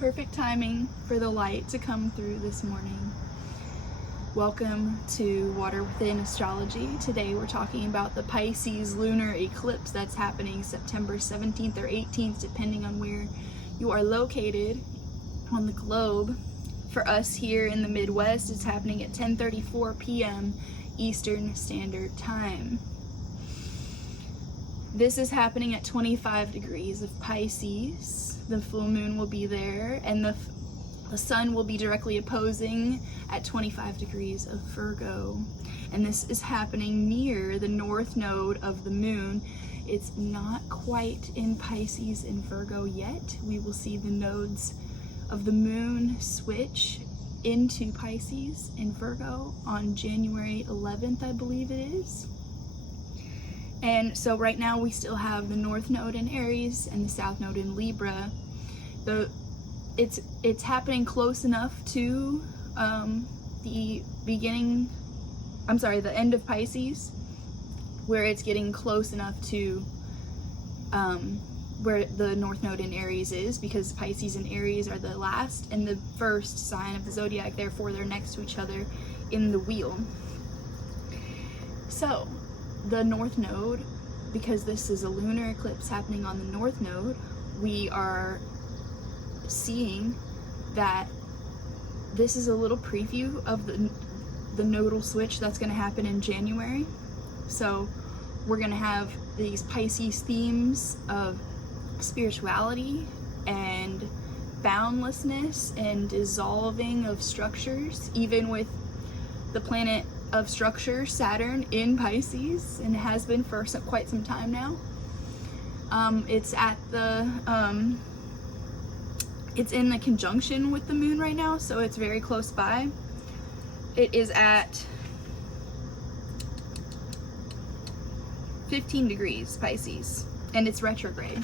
Perfect timing for the light to come through this morning. Welcome to Water Within Astrology. Today we're talking about the Pisces lunar eclipse that's happening September 17th or 18th, depending on where you are located on the globe. For us here in the Midwest, it's happening at 10:34 p.m. Eastern Standard Time. This is happening at 25 degrees of Pisces. The full moon will be there, and the sun will be directly opposing at 25 degrees of Virgo. And this is happening near the north node of the moon. It's not quite in Pisces and Virgo yet. We will see the nodes of the moon switch into Pisces and Virgo on January 11th, I believe it is. And so right now we still have the north node in Aries and the south node in Libra. It's happening close enough to the end of Pisces, where it's getting close enough to where the north node in Aries is, because Pisces and Aries are the last and the first sign of the zodiac, therefore they're next to each other in the wheel. So the north node, because this is a lunar eclipse happening on the north node, we are seeing that this is a little preview of the nodal switch that's going to happen in January. So we're going to have these Pisces themes of spirituality and boundlessness and dissolving of structures, even with the planet of structure, Saturn, in Pisces, and it has been for quite some time now. It's at the it's in the conjunction with the moon right now, so it's very close by. It is at 15 degrees Pisces, and it's retrograde.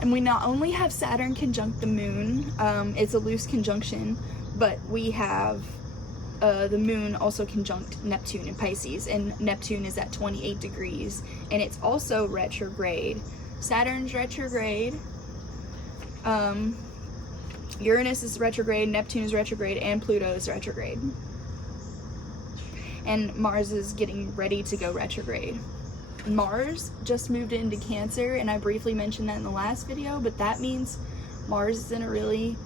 And we not only have Saturn conjunct the moon, it's a loose conjunction, but we have the moon also conjunct Neptune in Pisces, and Neptune is at 28 degrees, and it's also retrograde. Saturn's retrograde, Uranus is retrograde, Neptune is retrograde, and Pluto is retrograde. And Mars is getting ready to go retrograde. Mars just moved into Cancer, and I briefly mentioned that in the last video, but that means Mars is in a really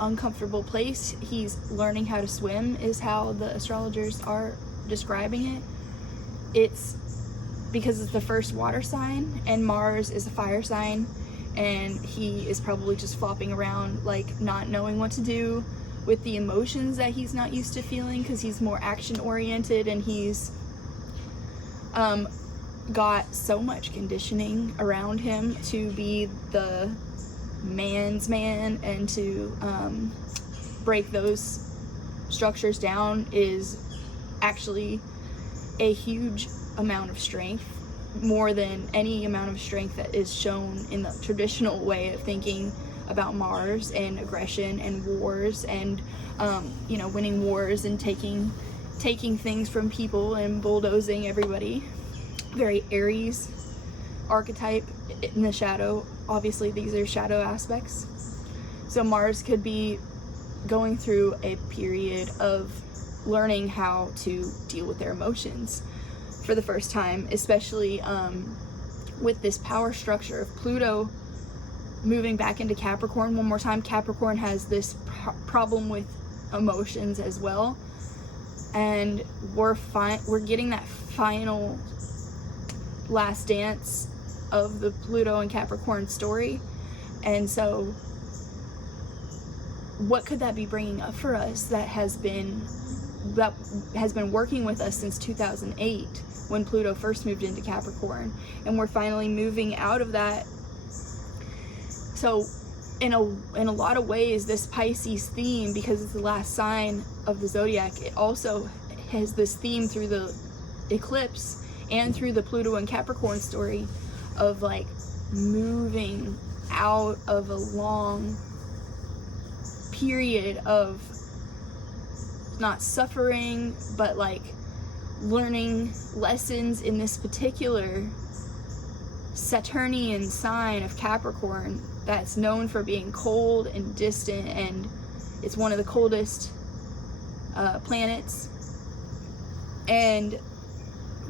uncomfortable place. He's learning how to swim, is how the astrologers are describing it. It's because it's the first water sign, and Mars is a fire sign, and he is probably just flopping around, like not knowing what to do with the emotions that he's not used to feeling, because he's more action oriented, and he's got so much conditioning around him to be the man's man, and to break those structures down is actually a huge amount of strength, more than any amount of strength that is shown in the traditional way of thinking about Mars and aggression and wars and winning wars and taking things from people and bulldozing everybody. Very Aries archetype in the shadow. Obviously these are shadow aspects. So Mars could be going through a period of learning how to deal with their emotions for the first time, especially with this power structure of Pluto moving back into Capricorn one more time. Capricorn has this problem with emotions as well, and we're getting that final last dance of the Pluto and Capricorn story. And so what could that be bringing up for us that has been working with us since 2008, when Pluto first moved into Capricorn, and we're finally moving out of that. So in a lot of ways, this Pisces theme, because it's the last sign of the zodiac, it also has this theme through the eclipse and through the Pluto and Capricorn story of like moving out of a long period of not suffering, but like learning lessons in this particular Saturnian sign of Capricorn that's known for being cold and distant, and it's one of the coldest planets. And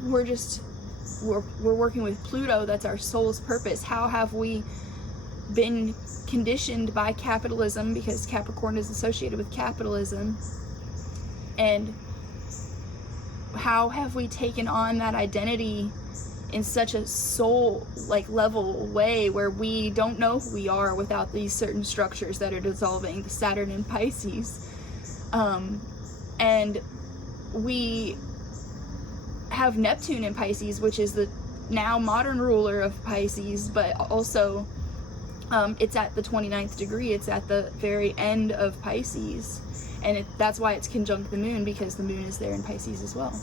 we're working with Pluto, that's our soul's purpose. How have we been conditioned by capitalism, because Capricorn is associated with capitalism, and how have we taken on that identity in such a soul level way, where we don't know who we are without these certain structures that are dissolving, the Saturn in Pisces. And we have Neptune in Pisces, which is the now modern ruler of Pisces, but also it's at the 29th degree. It's at the very end of Pisces, and that's why it's conjunct the moon, because the moon is there in Pisces as well.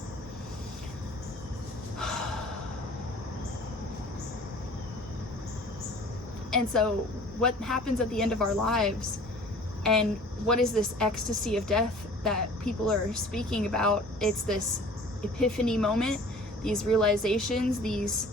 And so what happens at the end of our lives, and what is this ecstasy of death that people are speaking about? It's this epiphany moment, these realizations, these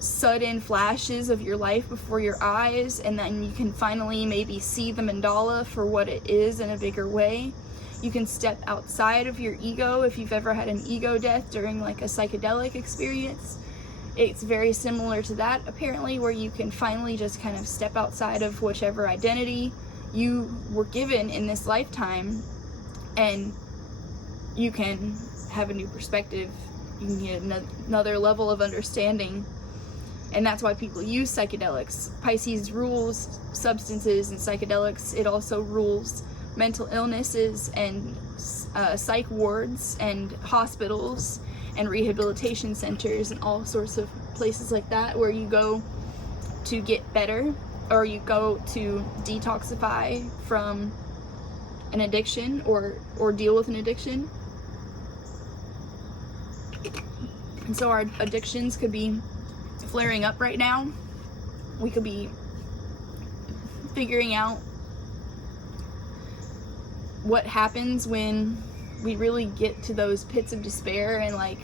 sudden flashes of your life before your eyes, and then you can finally maybe see the mandala for what it is in a bigger way. You can step outside of your ego. If you've ever had an ego death during like a psychedelic experience, it's very similar to that, apparently, where you can finally just kind of step outside of whichever identity you were given in this lifetime, and you can have a new perspective. You can get another level of understanding. And that's why people use psychedelics. Pisces rules substances and psychedelics. It also rules mental illnesses and psych wards and hospitals and rehabilitation centers and all sorts of places like that, where you go to get better, or you go to detoxify from an addiction or deal with an addiction. And so our addictions could be flaring up right now. We could be figuring out what happens when we really get to those pits of despair, and like,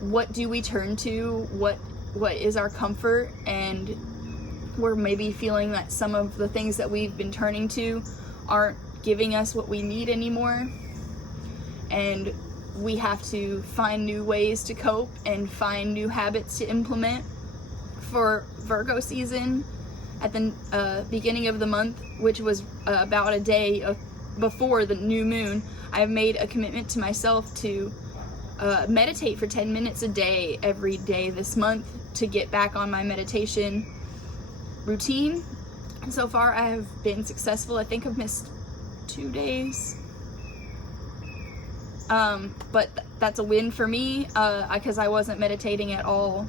what do we turn to? What is our comfort? And we're maybe feeling that some of the things that we've been turning to aren't giving us what we need anymore, and we have to find new ways to cope and find new habits to implement. For Virgo season, at the beginning of the month, which was about a day before the new moon, I've made a commitment to myself to meditate for 10 minutes a day every day this month, to get back on my meditation routine. And so far I have been successful. I think I've missed 2 days. But that's a win for me, because I wasn't meditating at all.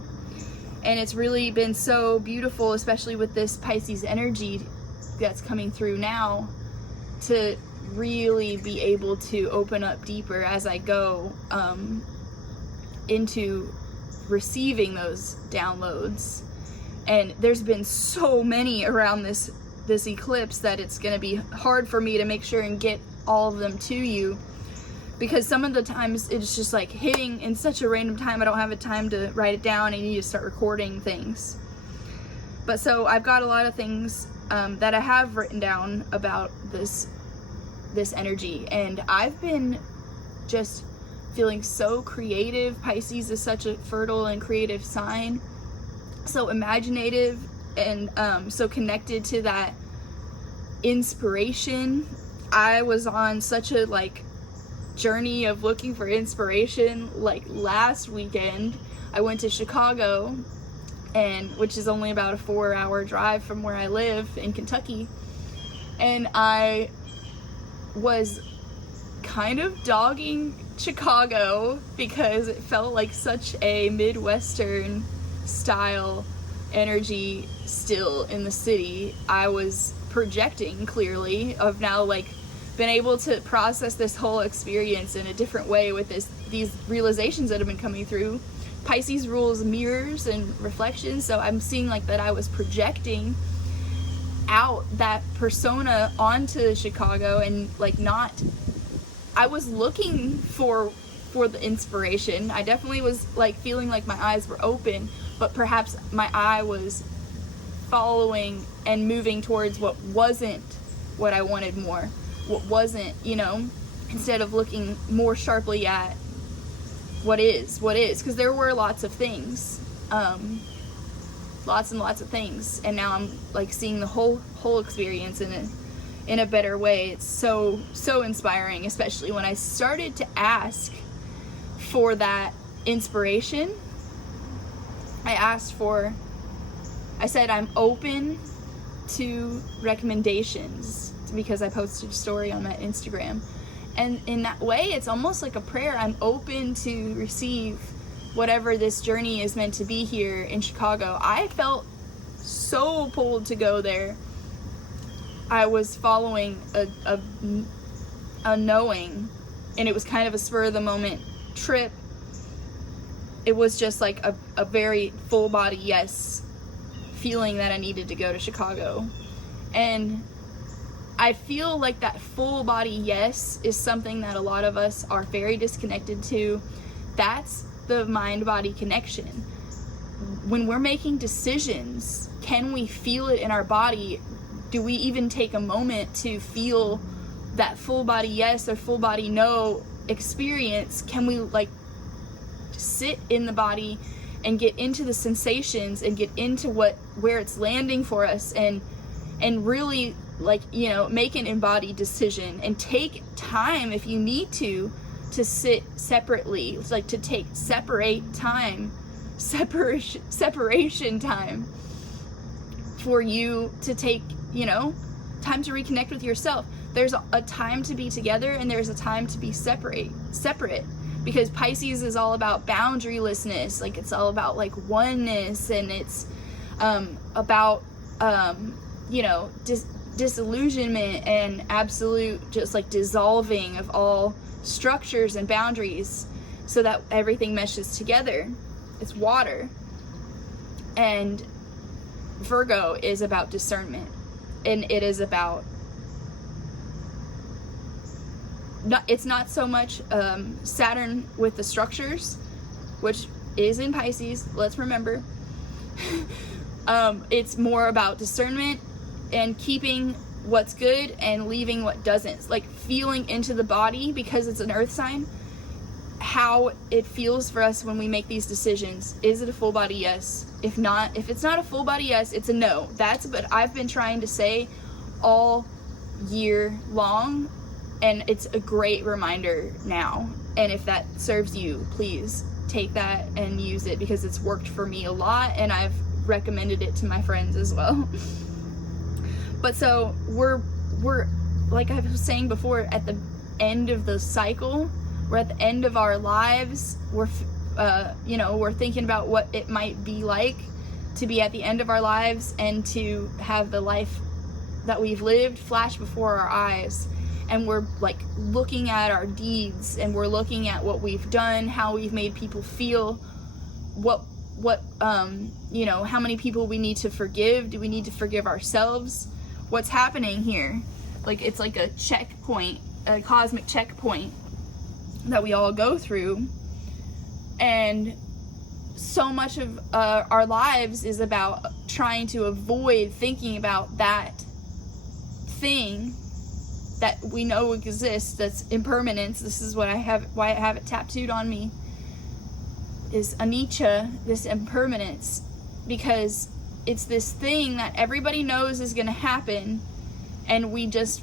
And it's really been so beautiful, especially with this Pisces energy that's coming through now, to really be able to open up deeper as I go into receiving those downloads. And there's been so many around this eclipse that it's going to be hard for me to make sure and get all of them to you, because some of the times it's just like hitting in such a random time. I don't have a time to write it down. I need to start recording things. But so I've got a lot of things that I have written down about this energy, and I've been just feeling so creative. Pisces is such a fertile and creative sign, so imaginative, and so connected to that inspiration. I was on such a journey of looking for inspiration. Last weekend I went to Chicago, which is only about a 4-hour drive from where I live in Kentucky, and I was kind of dogging Chicago because it felt like such a Midwestern style energy still in the city. I was projecting clearly. I've now been able to process this whole experience in a different way with these realizations that have been coming through. Pisces rules mirrors and reflections, so I'm seeing that I was projecting out that persona onto Chicago, and I was looking for for the inspiration. I definitely was like feeling like my eyes were open, but perhaps my eye was following and moving towards what wasn't what I wanted more, what wasn't, you know, instead of looking more sharply at what is, because there were lots of things, lots and lots of things, and now I'm like seeing the whole experience in a better way. It's so inspiring, especially when I started to ask for that inspiration. I said I'm open to recommendations, because I posted a story on my Instagram, and in that way it's almost like a prayer. I'm open to receive whatever this journey is meant to be here in Chicago. I felt so pulled to go there. I was following a knowing, and it was kind of a spur of the moment trip. It was just like a very full body yes feeling that I needed to go to Chicago. And I feel like that full body yes is something that a lot of us are very disconnected to. That's the mind-body connection. When we're making decisions, can we feel it in our body? Do we even take a moment to feel that full body yes or full body no experience? Can we like sit in the body and get into the sensations and get into where it's landing for us, and really, like, you know, make an embodied decision and take time if you need to sit separately. It's like to take separation time for you to take, you know, time to reconnect with yourself. There's a time to be together, and there's a time to be separate, because Pisces is all about boundarylessness. Like, it's all about like oneness, and it's about you know, disillusionment and absolute just like dissolving of all structures and boundaries so that everything meshes together. It's water. And Virgo is about discernment, and it is about it's not so much Saturn with the structures, which is in Pisces, let's remember. It's more about discernment and keeping what's good and leaving what doesn't. Like feeling into the body, because it's an earth sign, how it feels for us when we make these decisions. Is it a full body yes? If it's not a full body yes, it's a no. That's what I've been trying to say all year long, and it's a great reminder now. And if that serves you, please take that and use it, because it's worked for me a lot, and I've recommended it to my friends as well. But so we're like I was saying before, at the end of the cycle. We're at the end of our lives. We're you know, we're thinking about what it might be like to be at the end of our lives and to have the life that we've lived flash before our eyes. And we're like looking at our deeds, and we're looking at what we've done, how we've made people feel, what you know, how many people we need to forgive. Do we need to forgive ourselves? What's happening here? Like, it's like a checkpoint, a cosmic checkpoint that we all go through. And so much of our lives is about trying to avoid thinking about that thing that we know exists, that's impermanence. This is why I have it tattooed on me, is anicca, this impermanence, because it's this thing that everybody knows is going to happen, and we just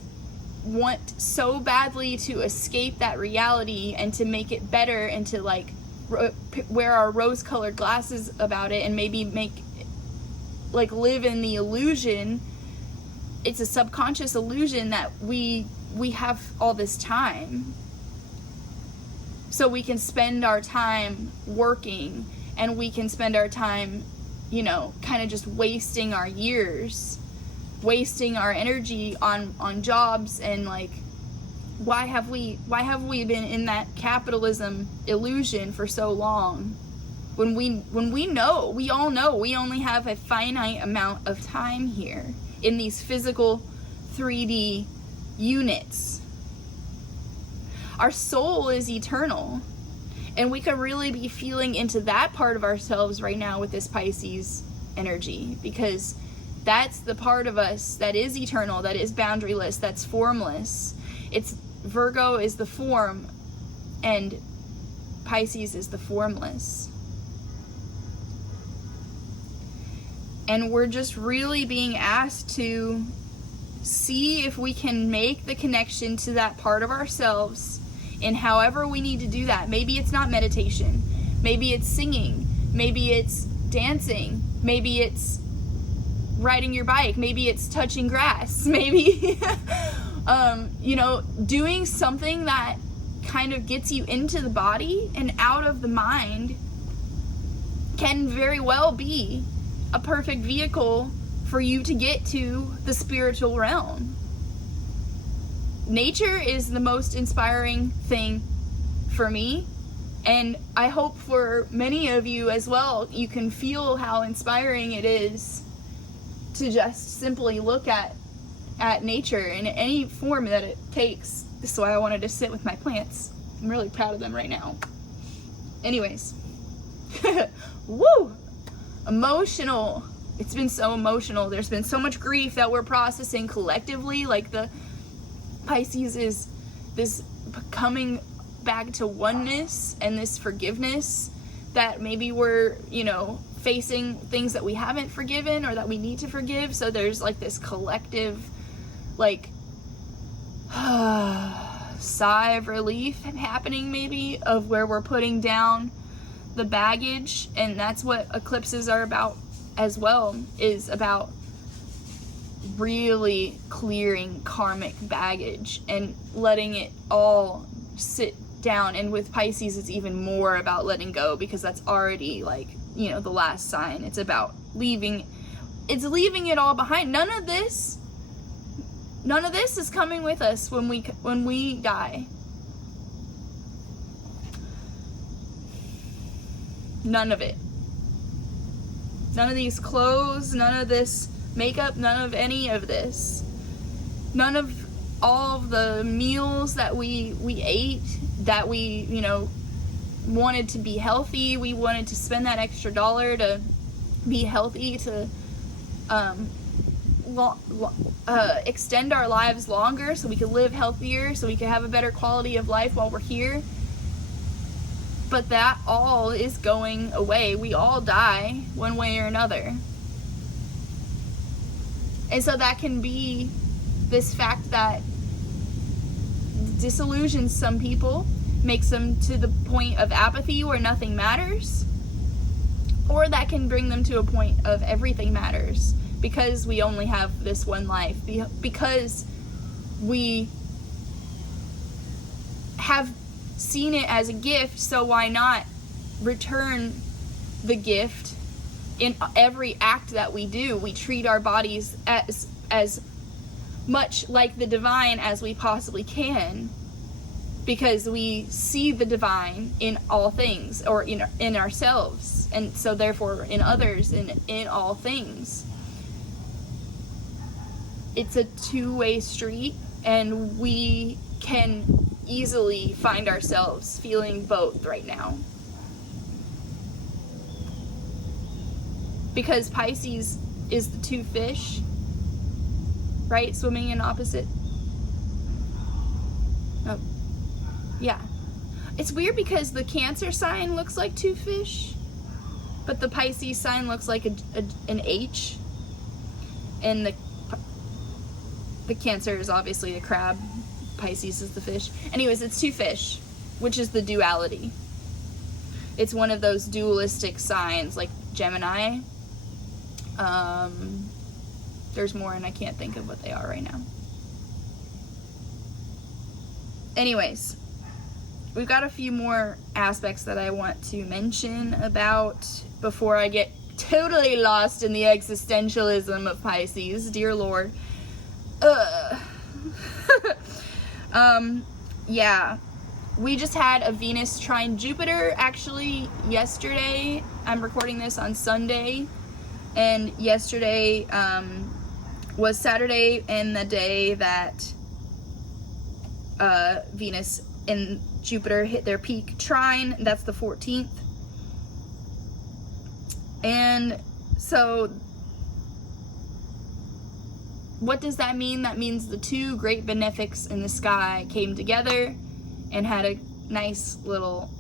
want so badly to escape that reality and to make it better, and to like wear our rose-colored glasses about it, and maybe live in the illusion. It's a subconscious illusion that we have all this time, so we can spend our time working, and we can spend our time, you know, kind of just wasting our years, wasting our energy on jobs. And like, why have we been in that capitalism illusion for so long, when we all know we only have a finite amount of time here in these physical 3D units. Our soul is eternal. And we could really be feeling into that part of ourselves right now with this Pisces energy, because that's the part of us that is eternal, that is boundaryless, that's formless. It's Virgo is the form, and Pisces is the formless. And we're just really being asked to see if we can make the connection to that part of ourselves in however we need to do that. Maybe it's not meditation. Maybe it's singing. Maybe it's dancing. Maybe it's riding your bike. Maybe it's touching grass. Maybe, doing something that kind of gets you into the body and out of the mind can very well be a perfect vehicle for you to get to the spiritual realm. Nature is the most inspiring thing for me, and I hope for many of you as well. You can feel how inspiring it is to just simply look at nature in any form that it takes. This is why I wanted to sit with my plants. I'm really proud of them right now. Anyways, woo! Emotional. It's been so emotional. There's been so much grief that we're processing collectively. Like, the Pisces is this coming back to oneness and this forgiveness that maybe we're, facing things that we haven't forgiven or that we need to forgive. So there's like this collective, sigh of relief happening, maybe, of where we're putting down the baggage. And that's what eclipses are about as well, is about really clearing karmic baggage and letting it all sit down. And with Pisces, it's even more about letting go, because that's already the last sign. It's about leaving it all behind. None of this is coming with us when we die. None of it. None of these clothes, none of this makeup, none of any of this. None of all of the meals that we ate, that we, wanted to be healthy. We wanted to spend that extra dollar to be healthy, to extend our lives longer so we could live healthier, so we could have a better quality of life while we're here. But that all is going away. We all die one way or another. And so that can be this fact that disillusions some people, makes them to the point of apathy where nothing matters, or that can bring them to a point of everything matters, because we only have this one life, because we have seen it as a gift. So why not return the gift in every act that we do? We treat our bodies as much like the divine as we possibly can, because we see the divine in all things, or in ourselves, and so therefore in others, and in all things. It's a two-way street, and we can easily find ourselves feeling both right now, because Pisces is the two fish, right, swimming in opposite. Oh, yeah. It's weird because the Cancer sign looks like two fish, but the Pisces sign looks like an H, and the Cancer is obviously the crab, Pisces is the fish. Anyways, it's two fish, which is the duality. It's one of those dualistic signs, like Gemini. There's more, and I can't think of what they are right now. Anyways, we've got a few more aspects that I want to mention about before I get totally lost in the existentialism of Pisces. Dear Lord. Yeah. We just had a Venus trine Jupiter actually yesterday. I'm recording this on Sunday. And yesterday was Saturday, and the day that Venus Jupiter hit their peak trine. That's the 14th. And so what does that mean? That means the two great benefics in the sky came together and had a nice little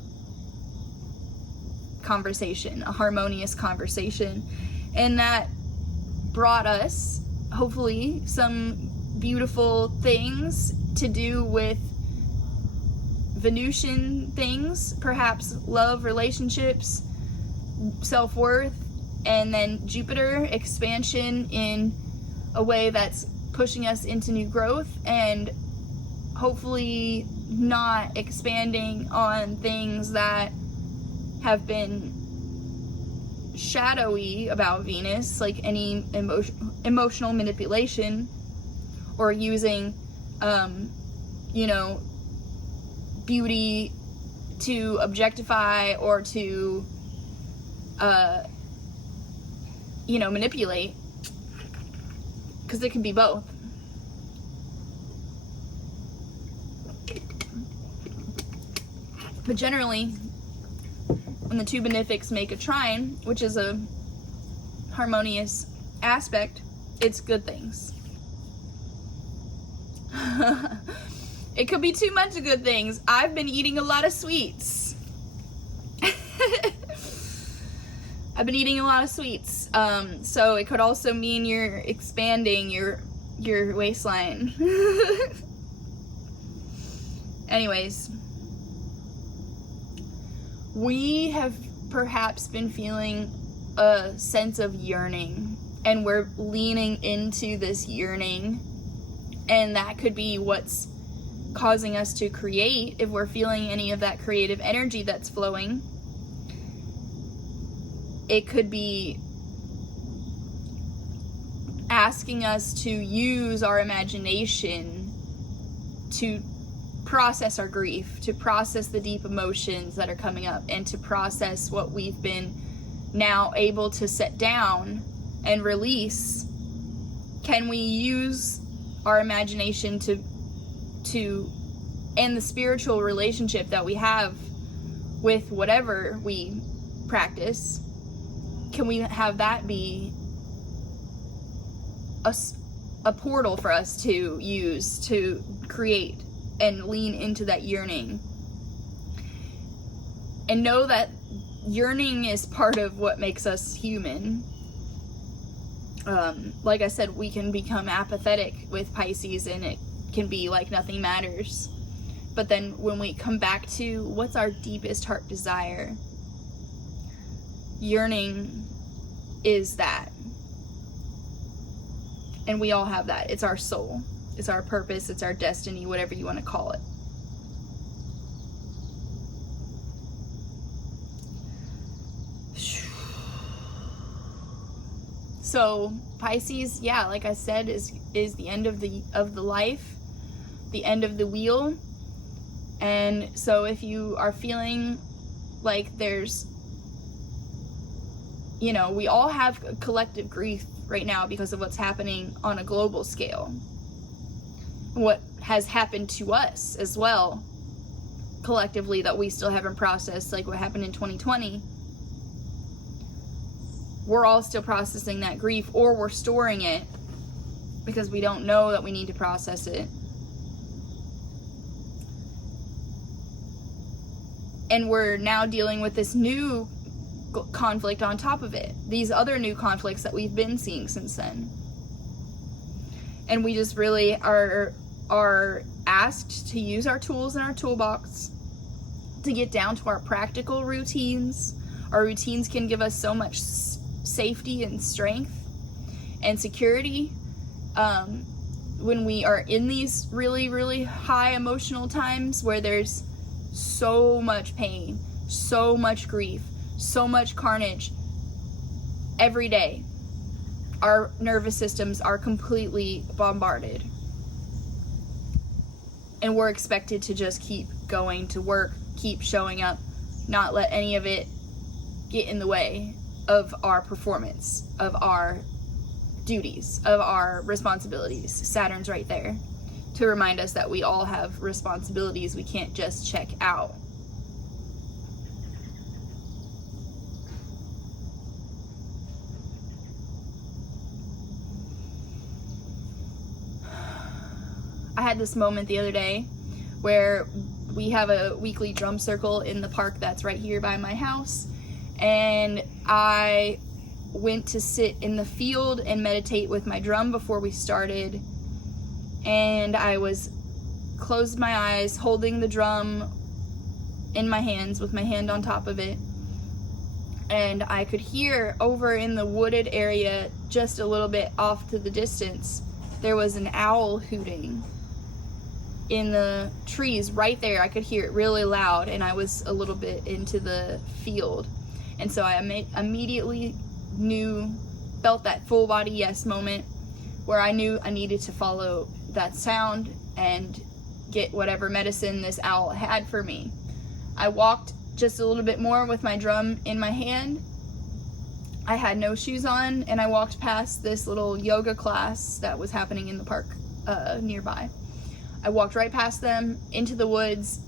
conversation, a harmonious conversation. And that brought us, hopefully, some beautiful things to do with Venusian things, perhaps love, relationships, self-worth, and then Jupiter expansion in a way that's pushing us into new growth, and hopefully not expanding on things that have been shadowy about Venus, like any emotional manipulation, or using beauty to objectify or to manipulate, because it can be both. But generally, when the two benefics make a trine, which is a harmonious aspect, it's good things. It could be too much of good things. I've been eating a lot of sweets. I've been eating a lot of sweets. So it could also mean you're expanding your waistline. Anyways, we have perhaps been feeling a sense of yearning, and we're leaning into this yearning, and that could be what's causing us to create, if we're feeling any of that creative energy that's flowing. It could be asking us to use our imagination to process our grief, to process the deep emotions that are coming up, and to process what we've been now able to set down and release. Can we use our imagination to and the spiritual relationship that we have with whatever we practice, can we have that be a portal for us to use to create and lean into that yearning? And know that yearning is part of what makes us human. Like I said, we can become apathetic with Pisces, and it can be like nothing matters. But then when we come back to what's our deepest heart desire, yearning is that. And we all have that. It's our soul. It's our purpose. It's our destiny, whatever you want to call it. So Pisces, yeah, like I said, is the end of the life, the end of the wheel. And so if you are feeling like there's, we all have a collective grief right now because of what's happening on a global scale. What has happened to us as well, collectively, that we still haven't processed, like what happened in 2020. We're all still processing that grief, or we're storing it because we don't know that we need to process it. And we're now dealing with this new conflict on top of it. These other new conflicts that we've been seeing since then. And we just really are asked to use our tools in our toolbox to get down to our practical routines. Our routines can give us so much safety and strength and security when we are in these really, really high emotional times where there's so much pain, so much grief, so much carnage every day. Our nervous systems are completely bombarded, and we're expected to just keep going to work, keep showing up, not let any of it get in the way of our performance, of our duties, of our responsibilities. Saturn's right there to remind us that we all have responsibilities. We can't just check out. I had this moment the other day where we have a weekly drum circle in the park that's right here by my house, and I went to sit in the field and meditate with my drum before we started, and I closed my eyes, holding the drum in my hands with my hand on top of it, and I could hear over in the wooded area just a little bit off to the distance, there was an owl hooting in the trees right there. I could hear it really loud, and I was a little bit into the field, and so I immediately felt that full body yes moment where I knew I needed to follow that sound and get whatever medicine this owl had for me. I walked just a little bit more with my drum in my hand. I had no shoes on, and I walked past this little yoga class that was happening in the park nearby. I walked right past them into the woods,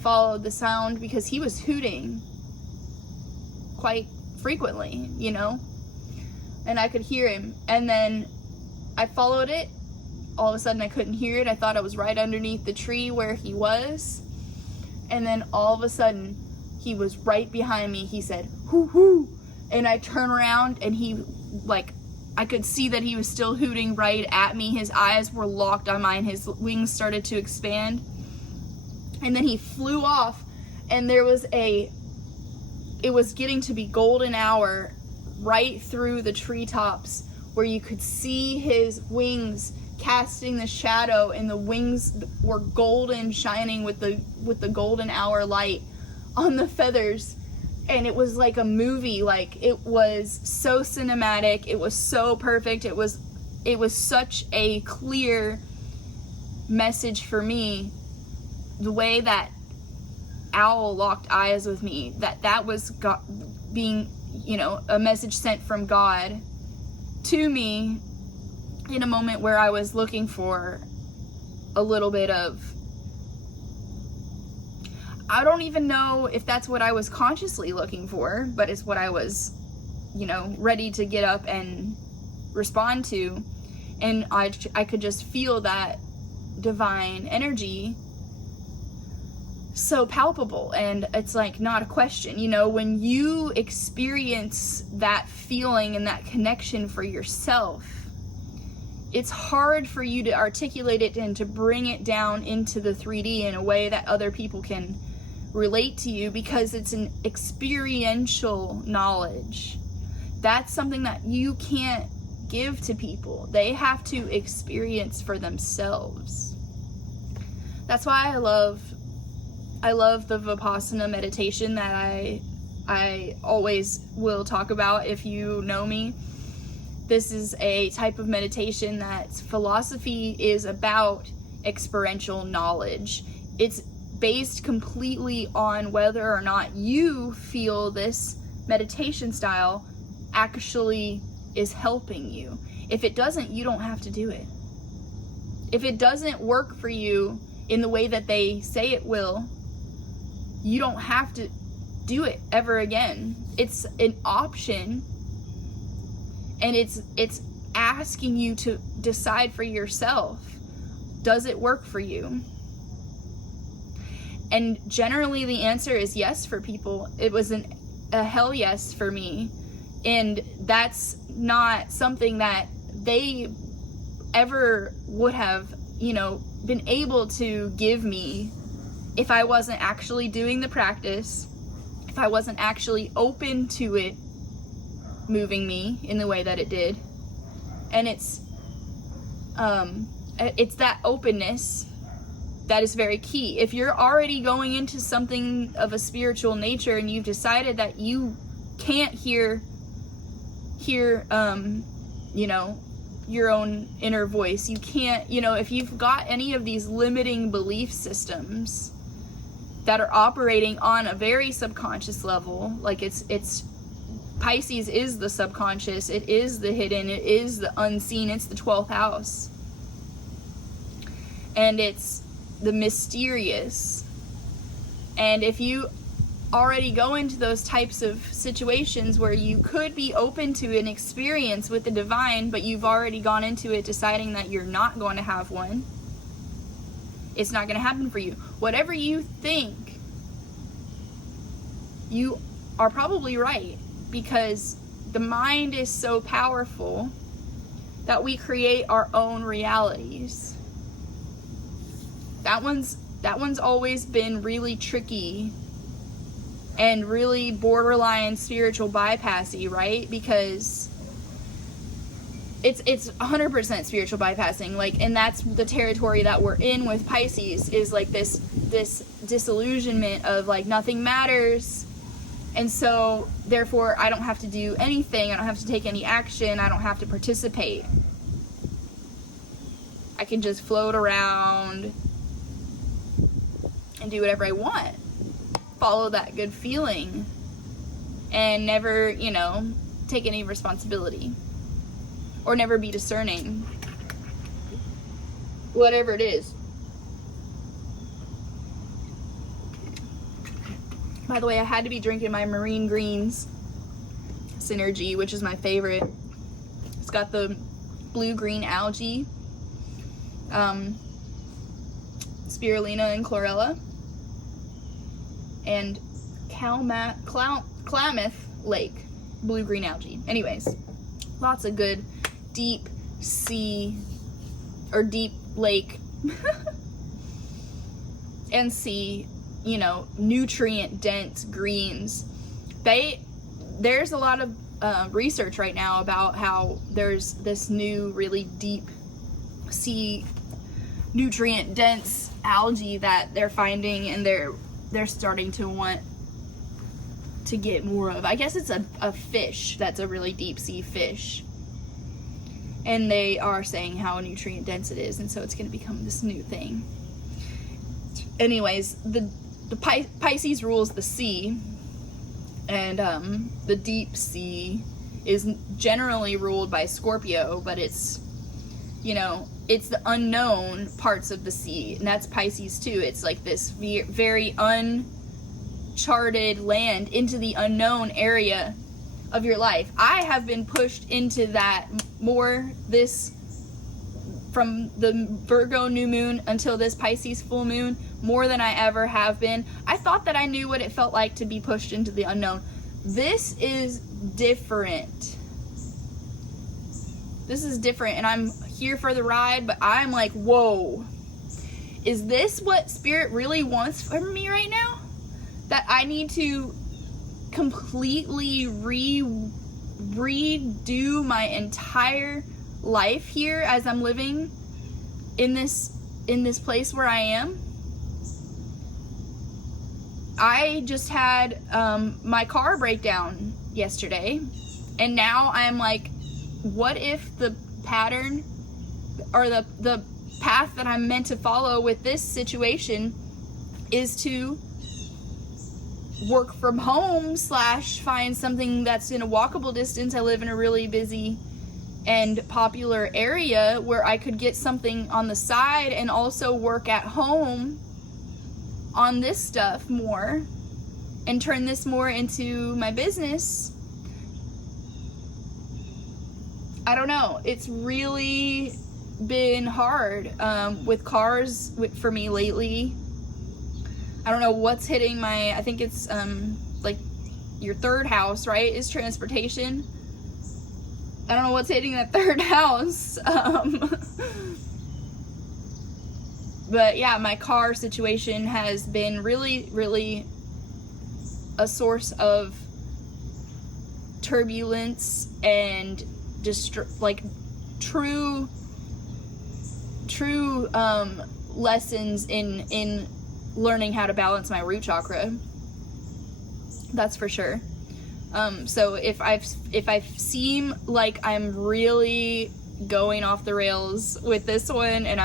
followed the sound because he was hooting quite frequently, you know, and I could hear him. And then I followed it. All of a sudden I couldn't hear it. I thought I was right underneath the tree where he was. And then all of a sudden he was right behind me. He said, "Hoo hoo." And I turned around, and he, like, I could see that he was still hooting right at me. His eyes were locked on mine. His wings started to expand. And then he flew off, and it was getting to be golden hour right through the treetops where you could see his wings casting the shadow, and the wings were golden, shining with the golden hour light on the feathers. And it was like a movie. Like, it was so cinematic. It was so perfect. It was such a clear message for me. The way that owl locked eyes with me, that was God being, you know, a message sent from God to me in a moment where I was looking for a little bit of, I don't even know if that's what I was consciously looking for, but it's what I was, you know, ready to get up and respond to. And I could just feel that divine energy so palpable, and it's like not a question. You know, when you experience that feeling and that connection for yourself, it's hard for you to articulate it and to bring it down into the 3D in a way that other people can relate to you, because it's an experiential knowledge. That's something that you can't give to people. They have to experience for themselves. That's why I love the Vipassana meditation that I always will talk about if you know me. This is a type of meditation that's philosophy is about experiential knowledge. It's based completely on whether or not you feel this meditation style actually is helping you. If it doesn't, you don't have to do it. If it doesn't work for you in the way that they say it will, you don't have to do it ever again. It's an option, and it's asking you to decide for yourself, does it work for you? And generally the answer is yes for people. It was a hell yes for me. And that's not something that they ever would have, you know, been able to give me if I wasn't actually doing the practice, if I wasn't actually open to it moving me in the way that it did. And it's that openness that is very key. If you're already going into something of a spiritual nature and you've decided that you can't hear you know, your own inner voice, you can't, you know, if you've got any of these limiting belief systems that are operating on a very subconscious level, like it's Pisces is the subconscious, it is the hidden, it is the unseen, it's the 12th house. and it's the mysterious. And if you already go into those types of situations where you could be open to an experience with the divine, but you've already gone into it deciding that you're not going to have one, it's not going to happen for you. Whatever you think, you are probably right, because the mind is so powerful that we create our own realities. That one's always been really tricky and really borderline spiritual bypassy, right? Because it's 100% spiritual bypassing, like, and that's the territory that we're in with Pisces, is like this disillusionment of like nothing matters, and so therefore I don't have to do anything, I don't have to take any action, I don't have to participate, I can just float around and do whatever I want, follow that good feeling, and never, take any responsibility, or never be discerning, whatever it is. By the way, I had to be drinking my Marine Greens Synergy, which is my favorite. It's got the blue-green algae, spirulina and chlorella, and Klamath Lake blue-green algae. Anyways, lots of good deep sea or deep lake and sea, nutrient dense greens. There's a lot of research right now about how there's this new really deep sea nutrient dense algae that they're finding, and they're starting to want to get more of. I guess it's a fish that's a really deep sea fish, and they are saying how nutrient dense it is, and so it's going to become this new thing. Anyways, the Pisces rules the sea, and the deep sea is generally ruled by Scorpio, but it's it's the unknown parts of the sea, and that's Pisces too. It's like this very uncharted land, into the unknown area of your life. I have been pushed into that more from the Virgo new moon until this Pisces full moon, more than I ever have been. I thought that I knew what it felt like to be pushed into the unknown. This is different. This is different, and I'm here for the ride, but I'm like, whoa, is this what Spirit really wants from me right now? That I need to completely redo my entire life here as I'm living in this place where I am? I just had my car break down yesterday, and now I'm like, what if the pattern or the path that I'm meant to follow with this situation is to work from home / find something that's in a walkable distance. I live in a really busy and popular area where I could get something on the side and also work at home on this stuff more and turn this more into my business. I don't know. It's really been hard with cars for me lately. I don't know what's hitting I think it's like your third house, right, is transportation. I don't know what's hitting that third house. But yeah, my car situation has been really, really a source of turbulence and just like true lessons in learning how to balance my root chakra. That's for sure. So if I seem like I'm really going off the rails with this one, and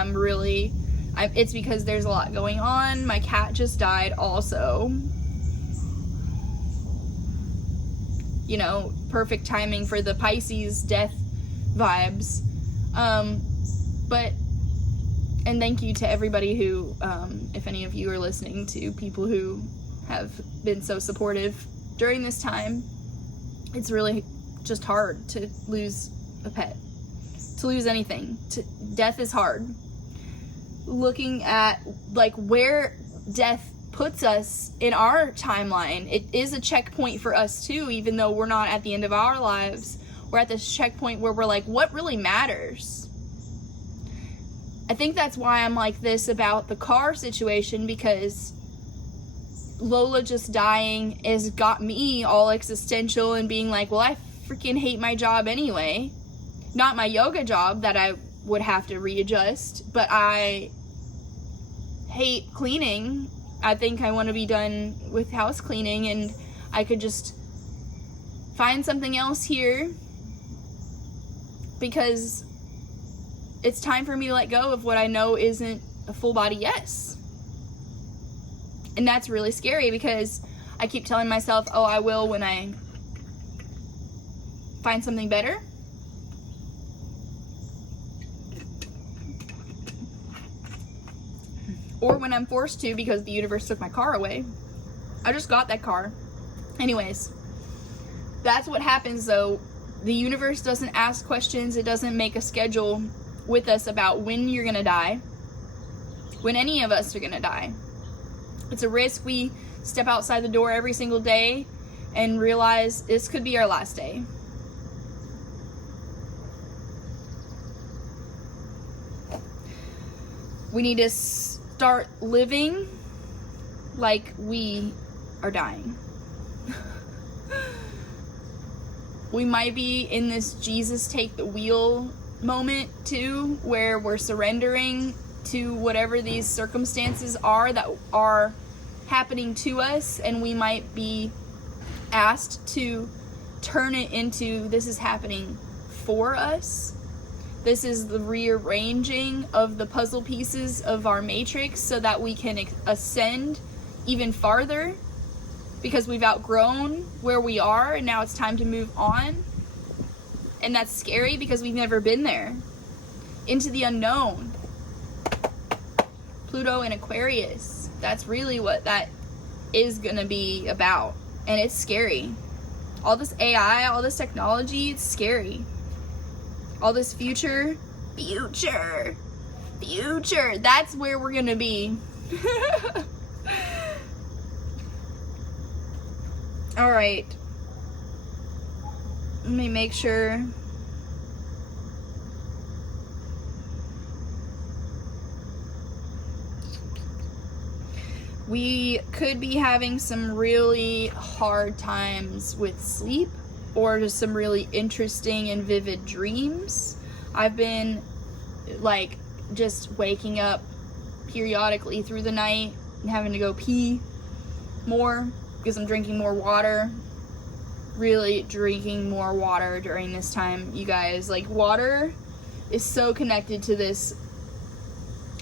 it's because there's a lot going on. My cat just died also. Perfect timing for the Pisces death vibes. But And thank you to everybody who, if any of you are listening, to people who have been so supportive during this time. It's really just hard to lose a pet, to lose anything. Death is hard. Looking at like where death puts us in our timeline, it is a checkpoint for us too, even though we're not at the end of our lives. We're at this checkpoint where we're like, what really matters? I think that's why I'm like this about the car situation, because Lola just dying has got me all existential and being like, well, I freaking hate my job anyway. Not my yoga job that I would have to readjust, but I hate cleaning. I think I want to be done with house cleaning, and I could just find something else here, because it's time for me to let go of what I know isn't a full body yes. And that's really scary, because I keep telling myself, oh, I will when I find something better. Or when I'm forced to, because the universe took my car away. I just got that car. Anyways, that's what happens though. The universe doesn't ask questions. It doesn't make a schedule with us about when you're gonna die, when any of us are gonna die. It's a risk. We step outside the door every single day and realize this could be our last day. We need to start living like we are dying. We might be in this Jesus take the wheel moment too, where we're surrendering to whatever these circumstances are that are happening to us, and we might be asked to turn it into, this is happening for us. This is the rearranging of the puzzle pieces of our matrix so that we can ascend even farther, because we've outgrown where we are and now it's time to move on. And that's scary because we've never been there. Into the unknown. Pluto and Aquarius. That's really what that is gonna be about. And it's scary. All this AI, all this technology, it's scary. All this future. That's where we're gonna be. All right. Let me make sure. We could be having some really hard times with sleep, or just some really interesting and vivid dreams. I've been like just waking up periodically through the night and having to go pee more because I'm drinking more water. Really drinking more water during this time, you guys. Like, water is so connected to this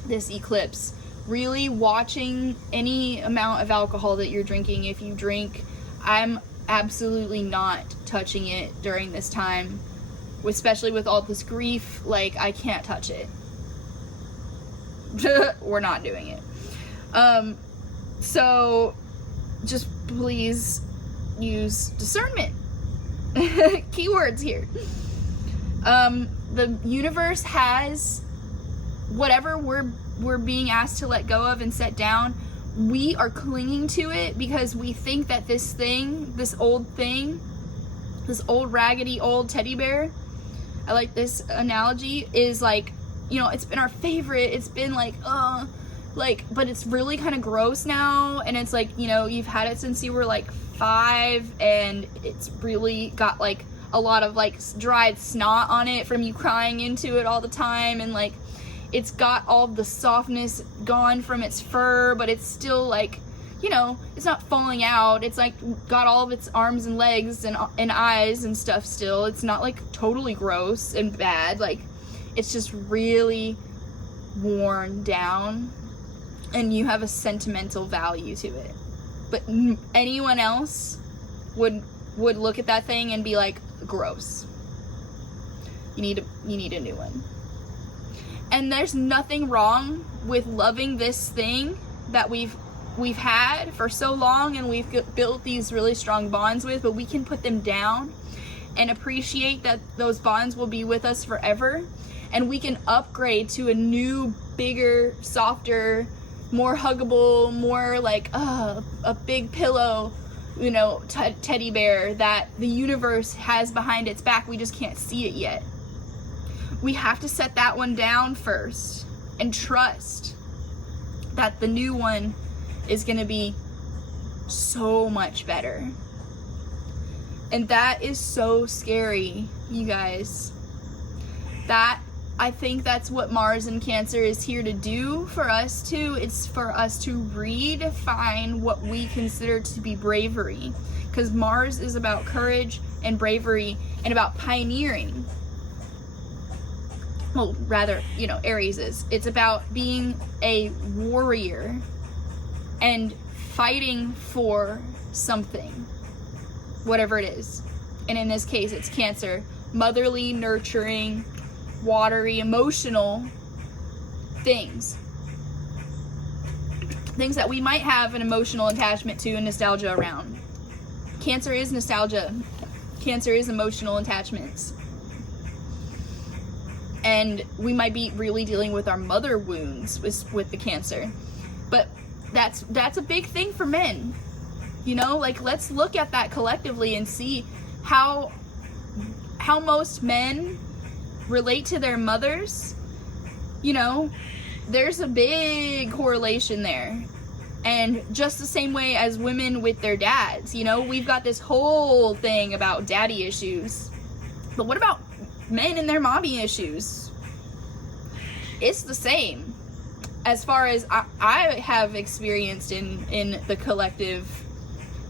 eclipse. Really watching any amount of alcohol that you're drinking. If you drink, I'm absolutely not touching it during this time, especially with all this grief. Like, I can't touch it. We're not doing it. So just please use discernment. Keywords here. The universe has whatever we're being asked to let go of and set down. We are clinging to it because we think that this old raggedy old teddy bear, I like this analogy, is like, you know, it's been our favorite. It's been like, but it's really kind of gross now. And it's like, you know, you've had it since you were like 5, and it's really got like a lot of like dried snot on it from you crying into it all the time. And like, it's got all the softness gone from its fur, but it's still like, you know, it's not falling out. It's like got all of its arms and legs and eyes and stuff still. It's not like totally gross and bad. Like, it's just really worn down, and you have a sentimental value to it. But anyone else would look at that thing and be like, gross. You need a new one. And there's nothing wrong with loving this thing that we've had for so long and we've built these really strong bonds with, but we can put them down and appreciate that those bonds will be with us forever, and we can upgrade to a new, bigger, softer, more huggable, more like a big pillow, you know, teddy bear that the universe has behind its back. We just can't see it yet. We have to set that one down first and trust that the new one is going to be so much better. And that is so scary, you guys. I think that's what Mars in Cancer is here to do for us too. It's for us to redefine what we consider to be bravery, because Mars is about courage and bravery and about pioneering. Well, rather, you know, Aries is. It's about being a warrior and fighting for something, whatever it is. And in this case, it's Cancer. Motherly, nurturing, watery, emotional things. Things that we might have an emotional attachment to and nostalgia around. Cancer is nostalgia. Cancer is emotional attachments. And we might be really dealing with our mother wounds with the Cancer. But that's a big thing for men. You know, like, let's look at that collectively and see how most men relate to their mothers. You know, there's a big correlation there. And just the same way as women with their dads, you know, we've got this whole thing about daddy issues. But what about men and their mommy issues? It's the same. As far as I have experienced in the collective,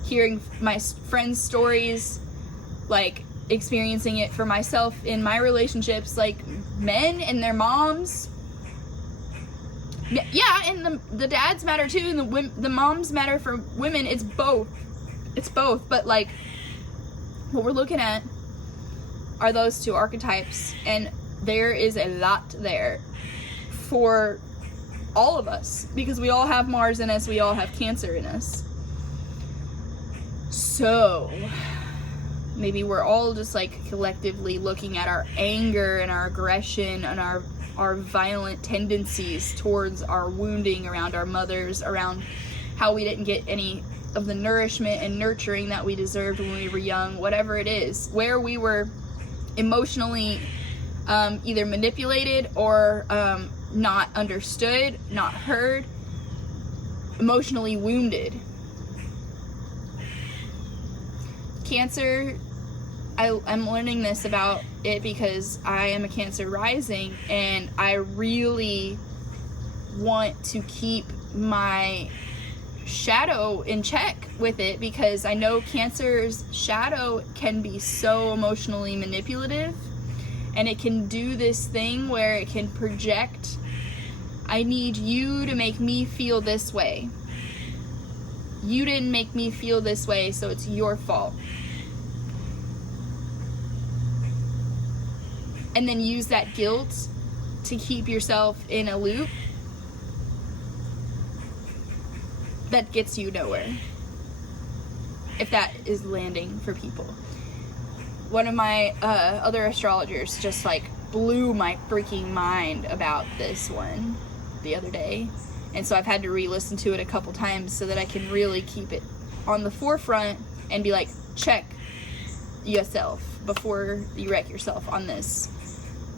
hearing my friends' stories, like experiencing it for myself in my relationships, like men and their moms. Yeah, and the dads matter too, and the moms matter for women. It's both. But like, what we're looking at are those two archetypes, and there is a lot there for all of us, because we all have Mars in us, we all have Cancer in us. So maybe we're all just like collectively looking at our anger and our aggression and our violent tendencies towards our wounding around our mothers, around how we didn't get any of the nourishment and nurturing that we deserved when we were young, whatever it is, where we were emotionally either manipulated or not understood, not heard, emotionally wounded. Cancer, I'm learning this about it because I am a Cancer rising, and I really want to keep my shadow in check with it, because I know Cancer's shadow can be so emotionally manipulative, and it can do this thing where it can project, I need you to make me feel this way. You didn't make me feel this way, so it's your fault. And then use that guilt to keep yourself in a loop that gets you nowhere, if that is landing for people. One of my other astrologers just like blew my freaking mind about this one the other day, and so I've had to re-listen to it a couple times so that I can really keep it on the forefront and be like, check yourself before you wreck yourself on this,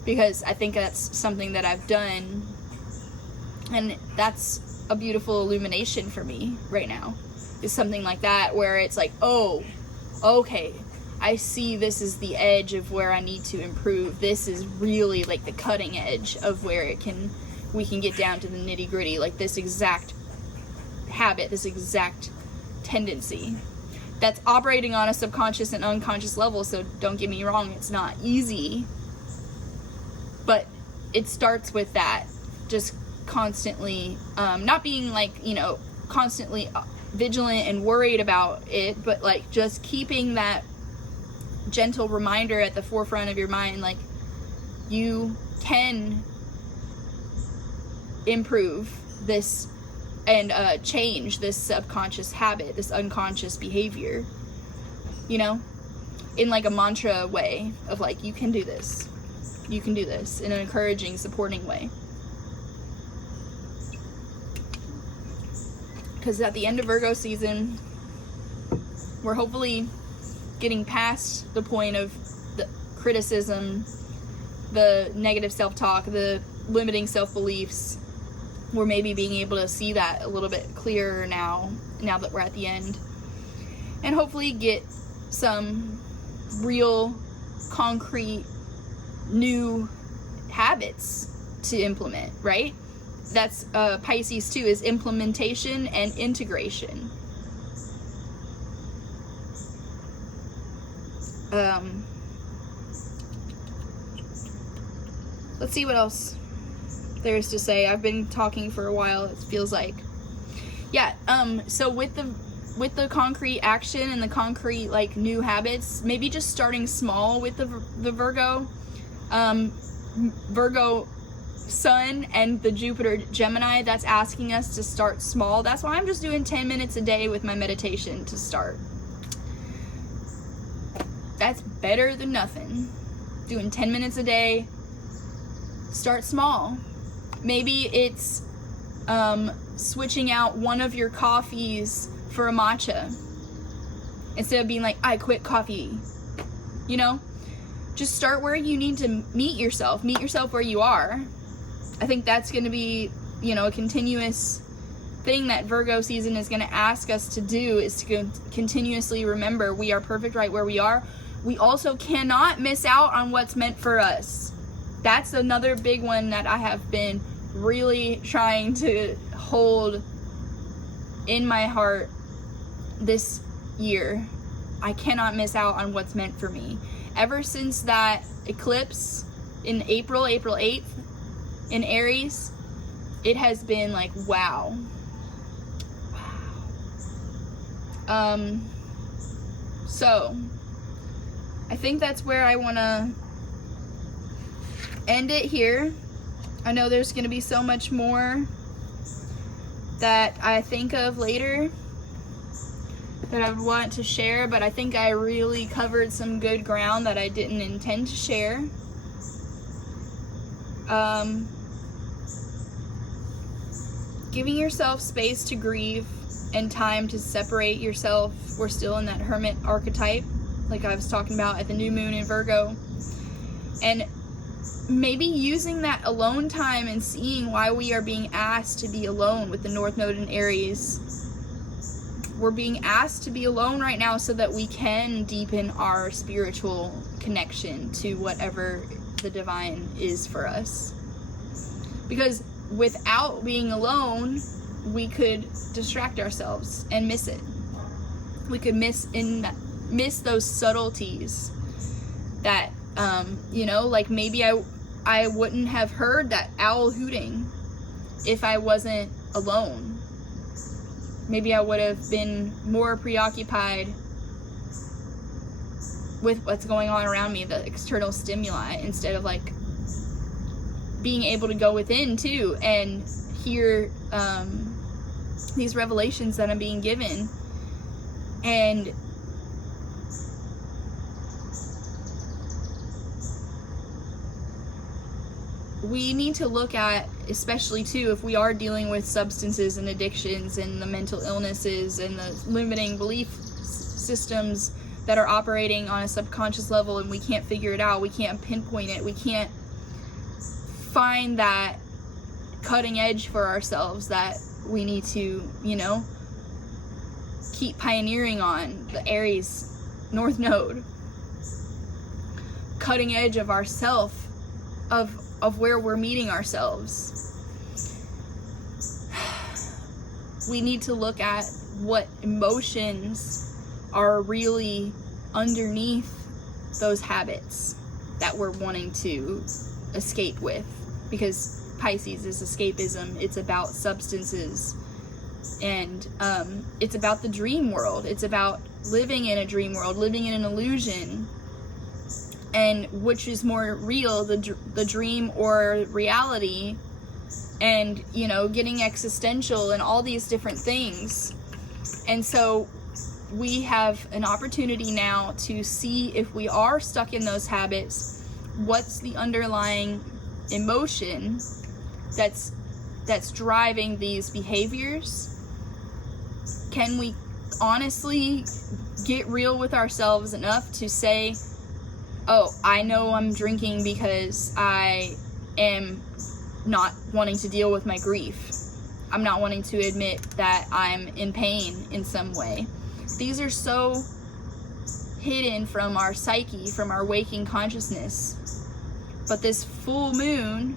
because I think that's something that I've done, and that's a beautiful illumination for me right now, is something like that, where it's like, oh, okay, I see this is the edge of where I need to improve. This is really like the cutting edge of where we can get down to the nitty gritty, like this exact habit, this exact tendency that's operating on a subconscious and unconscious level. So don't get me wrong, it's not easy, but it starts with that, just constantly not being like, you know, constantly vigilant and worried about it, but like just keeping that gentle reminder at the forefront of your mind, like, you can improve this and change this subconscious habit, this unconscious behavior, you know, in like a mantra way of like, you can do this, you can do this, in an encouraging, supporting way. Because at the end of Virgo season, we're hopefully getting past the point of the criticism, the negative self-talk, the limiting self-beliefs. We're maybe being able to see that a little bit clearer now that we're at the end. And hopefully get some real, concrete, new habits to implement, right? That's Pisces too, is implementation and integration. Let's see what else there's to say. I've been talking for a while, it feels like. Yeah, so with the concrete action and the concrete like new habits, maybe just starting small with the Virgo. Virgo Sun and the Jupiter Gemini, that's asking us to start small. That's why I'm just doing 10 minutes a day with my meditation to start. That's better than nothing. Doing 10 minutes a day. Start small. Maybe it's switching out one of your coffees for a matcha instead of being like, I quit coffee. You know, just start where you need to meet yourself where you are. I think that's going to be, you know, a continuous thing that Virgo season is going to ask us to do, is to continuously remember we are perfect right where we are. We also cannot miss out on what's meant for us. That's another big one that I have been really trying to hold in my heart this year. I cannot miss out on what's meant for me. Ever since that eclipse in April 8th in Aries, it has been like, wow. So I think that's where I want to end it here. I know there's going to be so much more that I think of later that I would want to share, but I think I really covered some good ground that I didn't intend to share. Giving yourself space to grieve and time to separate yourself. We're still in that hermit archetype, like I was talking about at the new moon in Virgo. And maybe using that alone time and seeing why we are being asked to be alone with the North Node in Aries. We're being asked to be alone right now so that we can deepen our spiritual connection to whatever the divine is for us. Because without being alone, we could distract ourselves and miss it. We could miss those subtleties that, you know, like maybe I wouldn't have heard that owl hooting if I wasn't alone. Maybe I would have been more preoccupied with what's going on around me, the external stimuli, instead of like being able to go within too and hear these revelations that I'm being given. And we need to look at, especially too, if we are dealing with substances and addictions and the mental illnesses and the limiting belief systems that are operating on a subconscious level, and we can't figure it out, we can't pinpoint it, we can't find that cutting edge for ourselves that we need to, you know, keep pioneering on, the Aries North Node, cutting edge of ourself, of where we're meeting ourselves. We need to look at what emotions are really underneath those habits that we're wanting to escape with, because Pisces is escapism. It's about substances, and it's about the dream world. It's about living in a dream world, living in an illusion. And which is more real, the dream or reality? and, you know, getting existential and all these different things. And so we have an opportunity now to see if we are stuck in those habits, what's the underlying emotion that's driving these behaviors. Can we honestly get real with ourselves enough to say, oh, I know I'm drinking because I am not wanting to deal with my grief. I'm not wanting to admit that I'm in pain in some way. These are so hidden from our psyche, from our waking consciousness. But this full moon,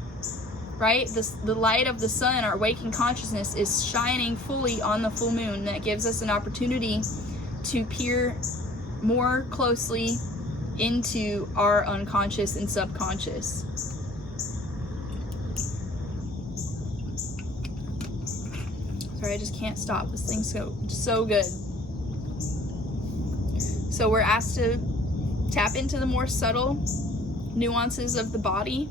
right? The light of the sun, our waking consciousness, is shining fully on the full moon. That gives us an opportunity to peer more closely into our unconscious and subconscious. Sorry, I just can't stop. This thing's so good. So we're asked to tap into the more subtle nuances of the body,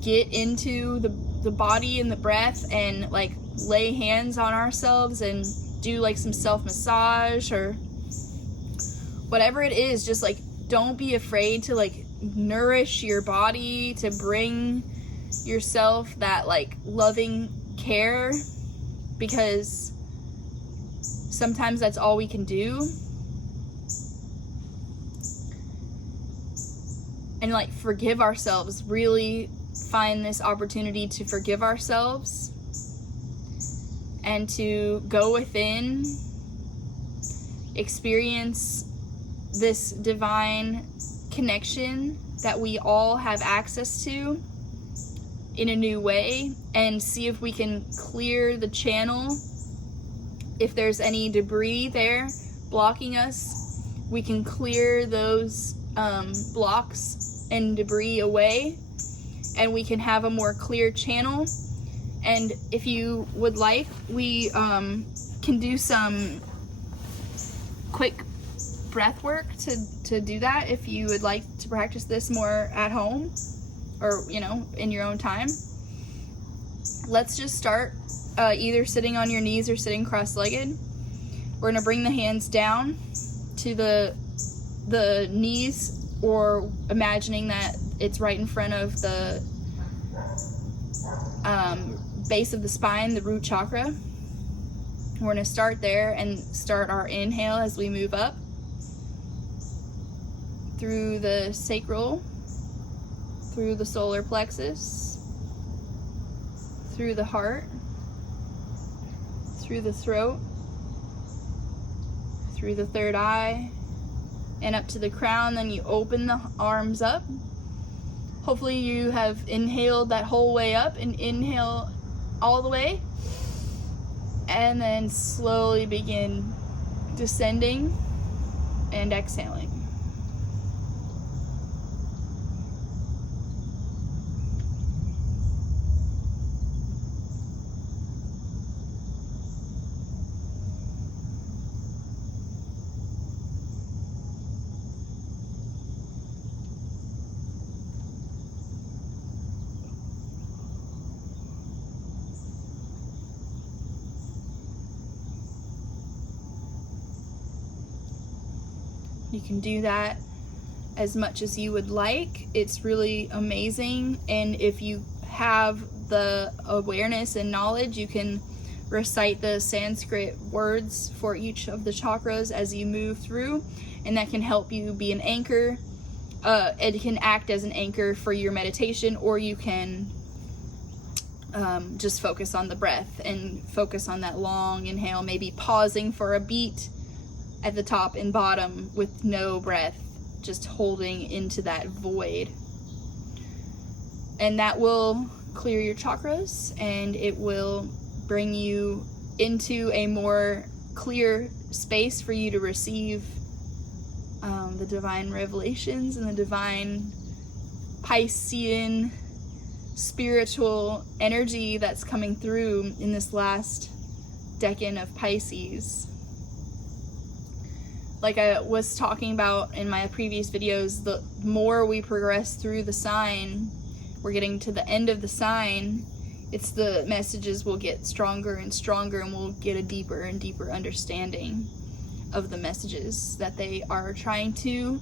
get into the body and the breath, and like lay hands on ourselves and do like some self-massage or whatever it is. Just like, don't be afraid to like nourish your body, to bring yourself that like loving care, because sometimes that's all we can do. And like forgive ourselves, really find this opportunity to forgive ourselves and to go within, experience this divine connection that we all have access to in a new way, and see if we can clear the channel. If there's any debris there blocking us, we can clear those blocks and debris away, and we can have a more clear channel. And if you would like, we can do some quick breath work to do that, if you would like to practice this more at home, or, you know, in your own time. Let's just start either sitting on your knees or sitting cross-legged. We're gonna bring the hands down to the knees, or imagining that it's right in front of the base of the spine, the root chakra. We're gonna start there and start our inhale as we move up through the sacral, through the solar plexus, through the heart, through the throat, through the third eye, and up to the crown. Then you open the arms up. Hopefully you have inhaled that whole way up, and inhale all the way, and then slowly begin descending and exhaling. You can do that as much as you would like. It's really amazing. And if you have the awareness and knowledge, you can recite the Sanskrit words for each of the chakras as you move through, and that can help you be an anchor. It can act as an anchor for your meditation, or you can just focus on the breath and focus on that long inhale, maybe pausing for a beat at the top and bottom with no breath, just holding into that void. And that will clear your chakras, and it will bring you into a more clear space for you to receive the divine revelations and the divine Piscean spiritual energy that's coming through in this last decan of Pisces. Like I was talking about in my previous videos, the more we progress through the sign, we're getting to the end of the sign, the messages will get stronger and stronger, and we'll get a deeper and deeper understanding of the messages that they are trying to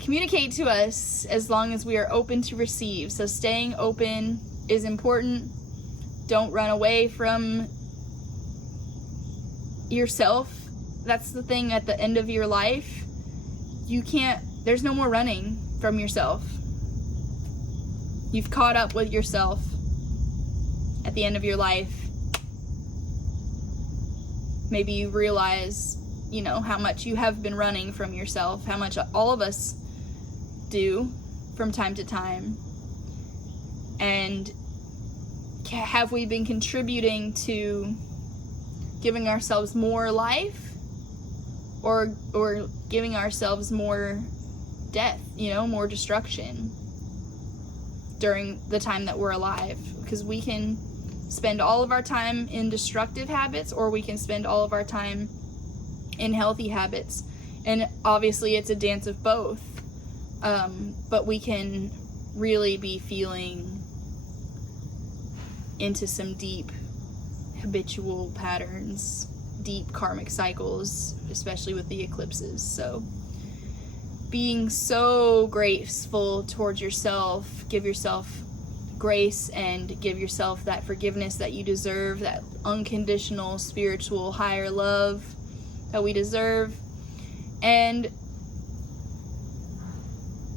communicate to us, as long as we are open to receive. So staying open is important. Don't run away from yourself. That's the thing at the end of your life. There's no more running from yourself. You've caught up with yourself at the end of your life. Maybe you realize, how much you have been running from yourself, how much all of us do from time to time. And have we been contributing to giving ourselves more life, or giving ourselves more death, more destruction during the time that we're alive? Because we can spend all of our time in destructive habits, or we can spend all of our time in healthy habits. And obviously it's a dance of both. But we can really be feeling into some deep habitual patterns, deep karmic cycles, especially with the eclipses. So being so graceful towards yourself, give yourself grace and give yourself that forgiveness that you deserve, that unconditional spiritual higher love that we deserve, and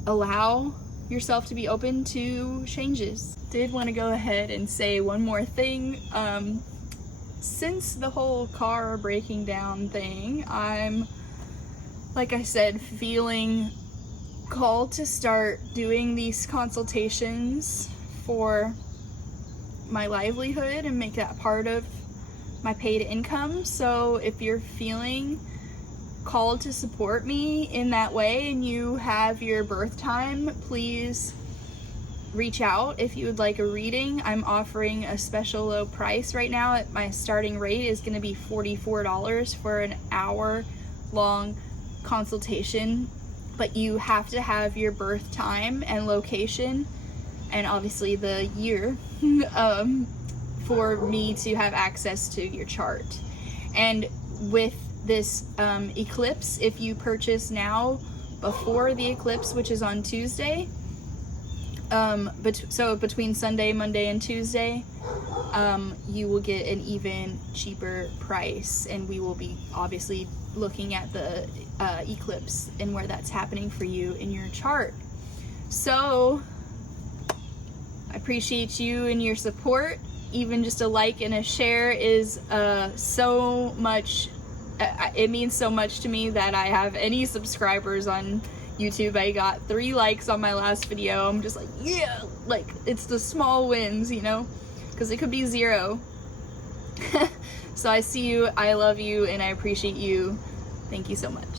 allow yourself to be open to changes. Did want to go ahead and say one more thing. Since the whole car breaking down thing, I'm, like I said, feeling called to start doing these consultations for my livelihood and make that part of my paid income. So if you're feeling called to support me in that way and you have your birth time, please reach out if you would like a reading. I'm offering a special low price right now. At my starting rate is going to be $44 for an hour-long consultation, but you have to have your birth time and location, and obviously the year, for me to have access to your chart. And with this eclipse, if you purchase now before the eclipse, which is on Tuesday, so between Sunday, Monday, and Tuesday, you will get an even cheaper price, and we will be obviously looking at the eclipse and where that's happening for you in your chart. So I appreciate you and your support. Even just a like and a share is so much. It means so much to me that I have any subscribers on YouTube. I got 3 likes on my last video. I'm just like, yeah, like it's the small wins, because it could be 0. So I see you, I love you, and I appreciate you. Thank you so much.